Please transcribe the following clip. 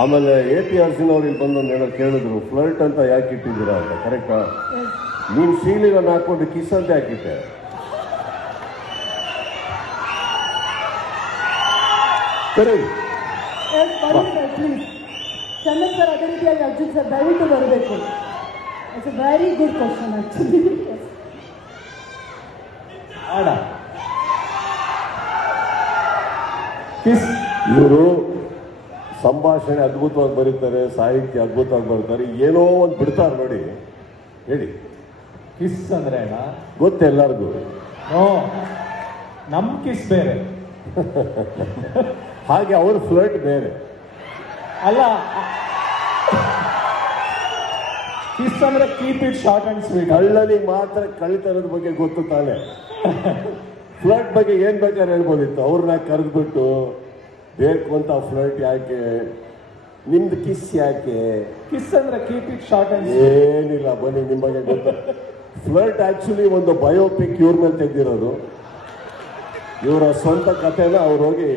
ಆಮೇಲೆ APRC ಇಲ್ಲಿ ಬಂದು ಏನೋ ಕೇಳಿದ್ರು, ಫ್ಲರ್ಟ್ ಅಂತ ಯಾಕೆ ಇಟ್ಟಿದ್ದೀರಾ ಅಂತ. ಕರೆಕ್ಟಾ? ನೀನು ಶೀಲಿಗನ್ನು ಹಾಕೊಂಡು ಕಿಸ್ ಅಂತ ಹಾಕಿದ್ದೆ. ಕರೆಕ್ಟ್. ಚಂದನ್ ಸರ್ ಅದೇ ರೀತಿಯಾಗಿ ಅರ್ಜುನ್ ಸರ್ ದಯವಿಟ್ಟು ಬರಬೇಕು. It's a very good question actually. ಇವರು ಸಂಭಾಷಣೆ ಅದ್ಭುತವಾಗಿ ಬರೀತಾರೆ, ಸಾಹಿತ್ಯ ಅದ್ಭುತವಾಗಿ ಬರ್ತಾರೆ, ಏನೋ ಒಂದು ಬಿಡ್ತಾರೆ ನೋಡಿ. ಹೇಳಿ, ಕಿಸ್ ಅಂದ್ರೆ ಅಣ್ಣ ಗೊತ್ತು ಎಲ್ಲರಿಗೂ. ನಮ್ ಕಿಸ್ ಬೇರೆ. ಹಾಗೆ ಅವ್ರ ಫ್ಲರ್ಟ್ ಬೇರೆ ಅಲ್ಲ. ಕಿಸ್ ಅಂದ್ರೆ keep it short and sweet. ಕಳ್ಳನಿಗೆ ಮಾತ್ರ ಕಳ್ತನದ ಬಗ್ಗೆ ಗೊತ್ತು ತಾನೆ. ಫ್ಲರ್ಟ್ ಬಗ್ಗೆ ಏನ್ ಬೇಕಾದ್ರೆ ಹೇಳ್ಬೋದಿತ್ತು. ಅವ್ರನ್ನ ಕರೆದ್ಬಿಟ್ಟು ಬೇಕು ಅಂತ ಫ್ಲರ್ಟ್ ಯಾಕೆ, ನಿಮ್ದು ಕಿಸ್ ಯಾಕೆ? ಕಿಸ್ ಅಂದ್ರೆ ಕೀಪ್ ಇಟ್ ಶಾರ್ಟ್ ಅಂಡ್ ಏನಿಲ್ಲ, ಬನ್ನಿ ನಿಮ್ ಬಗ್ಗೆ ಗೊತ್ತು. ಫ್ಲರ್ಟ್ ಆಕ್ಚುಲಿ ಒಂದು ಬಯೋಪಿಕ್ ಇವ್ರ ಮೇಲೆ ತೆಗೆದಿರೋದು. ಇವರ ಸ್ವಂತ ಕಥೆನ ಅವ್ರು ಹೋಗಿ